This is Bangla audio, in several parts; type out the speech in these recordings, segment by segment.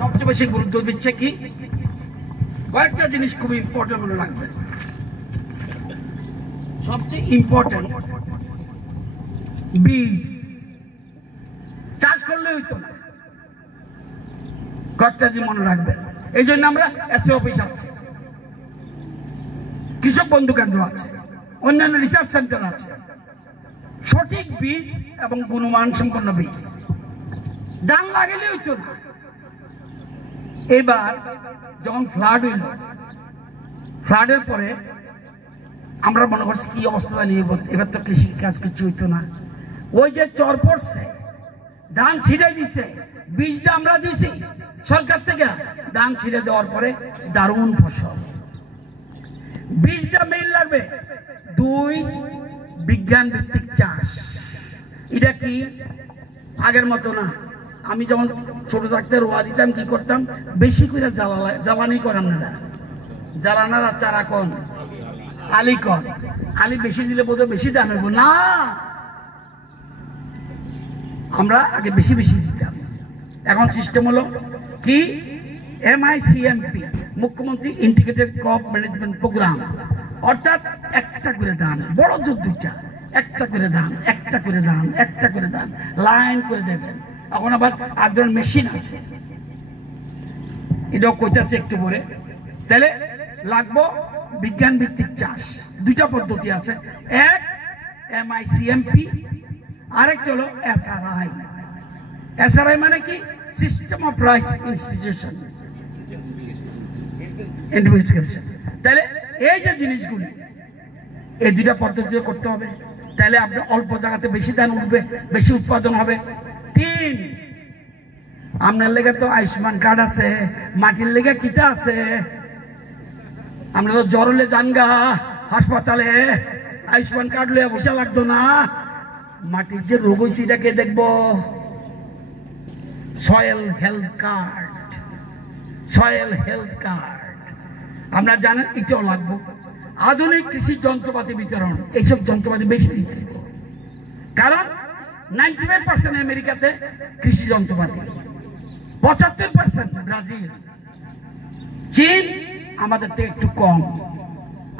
সবচেয়ে বেশি গুরুত্ব দিচ্ছে কি, কয়েকটা জিনিস খুব ইম্পর্টেন্ট মনে রাখবেন। সবচেয়ে ইম্পর্টেন্ট বীজ চাষ করলে হইতো না, কয়েকটা জিনিস মনে রাখবেন। এই জন্য আমরা এসএ অফিস আছে, কৃষক বন্ধু কেন্দ্র আছে, অন্যান্য রিসার্চ সেন্টার আছে। সঠিক বীজ এবং গুণমান সম্পন্ন বীজ ধান লাগালে হইতো না। এবার যখন ফ্লাড হইল, ফ্লাডের পরে আমরা মনে করছি কি অবস্থা নিয়ে এবার তো কৃষি কাজ কিছু হইতো না। ওই যে চর পড়ছে, ধান ছিটাই দিছে, বীজটা আমরা দিছি সরকার থেকে, ধান ছিটে দেওয়ার পরে দারুণ ফসল। বীজটা মেইন লাগবে। 2, বিজ্ঞান ভিত্তিক চাষ। এটা কি আগের মতো না। আমি যখন ছোট থাকতে রোয়া দিতাম, কি করতাম, বেশি করে জ্বালানি করাম না, জ্বালানার আর চারা কম, আলি কম, আলি বেশি দিলে বোধহয় বেশি দাম হইব না। আমরা আগে বেশি বেশি দিতাম। এখন সিস্টেম হলো কি, MICMP, মুখ্যমন্ত্রী ইন্টিগ্রেটেড ক্রপ ম্যানেজমেন্ট প্রোগ্রাম, অর্থাৎ একটা করে ধান, বড় জোর 2টা, একটা করে ধান, একটা করে ধান, একটা করে ধান লাইন করে দেবেন। এখন আবার একজন মেশিন আছে, এটাও কইতাছে একটু পরে। তাহলে লাগবো বিজ্ঞান ভিত্তিক চাষ। 2টা পদ্ধতি আছে, এক MICMP, আরেকটা হলো SRI। SRI মানে কি, system of rice institution investigation. তাহলে এই যে জিনিসগুলি, এই 2টা পদ্ধতিতে করতে হবে। তাহলে আপনি অল্প জায়গাতে বেশি ধান উঠবে, বেশি উৎপাদন হবে। 3, আপনার লেগে তো আয়ুষ্মান কার্ড আছে, মাটির লেগে কিতা আছে। আমরা তো জ্বর হলে জানগা হাসপাতালে, আয়ুষ্মান কার্ড লইয়া বসে লাগতো না। মাটির যে রোগ হয়েছে এটাকে দেখবো, soil health card, soil health card আমরা জানেন, এটাও লাগবো। আধুনিক কৃষি যন্ত্রপাতি বিতরণ, এইসব যন্ত্রপাতি বেশি দিতে, কারণ 95% আমেরিকাতে কৃষি যন্ত্রপাতি, 75% ব্রাজিল, চীন আমাদের থেকে একটু কম।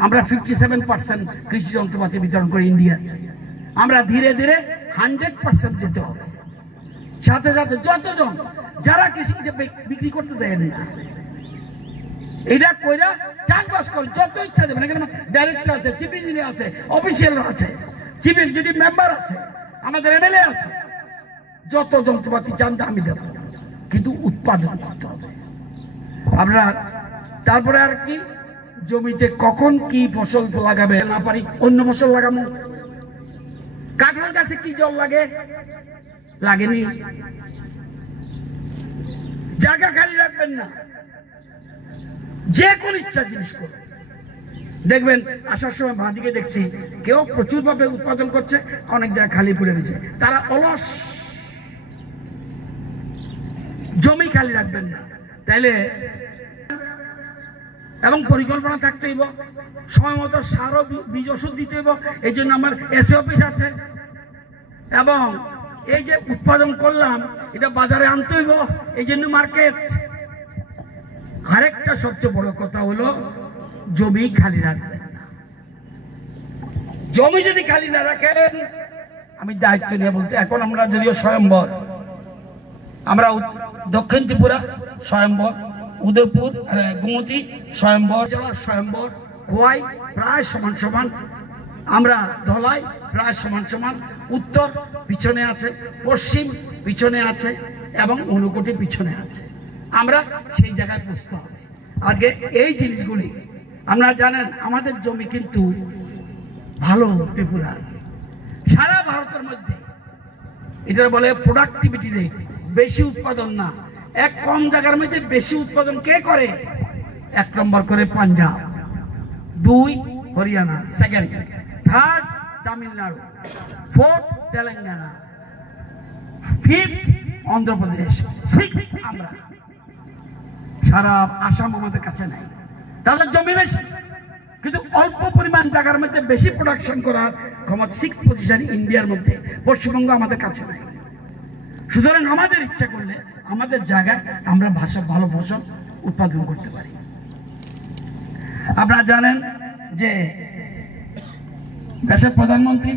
আমরা 57% কৃষি যন্ত্রপাতি বিতরণ করি ইন্ডিয়াতে। আমরা ধীরে ধীরে 100% যেতে হবে। সাথে সাথে যতজন যারা কৃষিকে বিক্রি করতে দেয় না, এটা কইরা চাষবাস করে যত ইচ্ছা দেবেন। এখানে ডাইরেক্টর আছে, চিফ ইঞ্জিনিয়ার আছে, অফিসিয়াল আছে, চিফ এক্সিকিউটিভ মেম্বার আছে, আমাদের MLA আছে। যত যন্ত্রপাতি চান আমি দেব, কিন্তু উৎপাদন করতে হবে আপনার। তারপরে আর কি, জমিতে কখন কি ফসল লাগাবে না পারি, অন্য ফসল লাগাবো। কাঁঠাল গাছে কি জল লাগে, লাগেনি। জায়গা খালি রাখবেন না, যে কোন ইচ্ছা জিনিস করবে। দেখবেন আসার সময় বাঁদিকে দেখছি কেউ প্রচুর ভাবে উৎপাদন করছে, অনেক জায়গা খালি পড়ে গেছে। তারা অলস। জমি খালি রাখবেন না। তাইলে এবং পরিকল্পনা থাকতে হইব, সময় মতো সার ও বীজ ওষুধ দিতে হইব। এই জন্য আমার এসএ অফিস আছে। এবং এই যে উৎপাদন করলাম, এটা বাজারে আনতে হইব, এই জন্য মার্কেট। আরেকটা সবচেয়ে বড় কথা হলো, জমি খালি রাখবেন না। জমি যদি খালি না রাখেন, আমি দায়িত্ব নিয়ে বলতে, এখন আমরা যদিও স্বয়ম্বর, আমরা দক্ষিণ ত্রিপুরা স্বয়ম্বর, উদয়পুর গোমতী স্বয়ম্বর, জেলার স্বয়ম্বর, খোয়াই প্রায় সমান সমান, আমরা ধলাই প্রায় সমান সমান, উত্তর পিছনে আছে, পশ্চিম পিছনে আছে এবং ঊনকোটি পিছনে আছে। আমরা সেই জায়গায় বুঝতে হবে। আজকে এই জিনিসগুলি আপনারা জানেন, আমাদের জমি কিন্তু ভালো ত্রিপুরার, সারা ভারতের মধ্যে এটা বলে প্রোডাক্টিভিটি রেট, বেশি উৎপাদন না। এক কম জায়গার মধ্যে বেশি উৎপাদন কে করে? 1 নম্বর করে Punjab, 2 Haryana, second, 3rd Tamil Nadu, 4th Telangana, 5th Andhra Pradesh, 6th আমরা। সারা আসাম আমাদের কাছে নাই। তাহলে জমি বেশি, কিন্তু অল্প পরিমাণ জায়গার মধ্যে বেশি প্রোডাকশন করার ক্ষমতা 6th পজিশন ইন্ডিয়ার মধ্যে। পশ্চিমবঙ্গ আমাদের কাছে নাই। সুতরাং আমাদের ইচ্ছা করলে আমাদের জায়গায় আমরা ভালো ফসল উৎপাদন করতে পারি। আপনারা জানেন যে দেশের প্রধানমন্ত্রী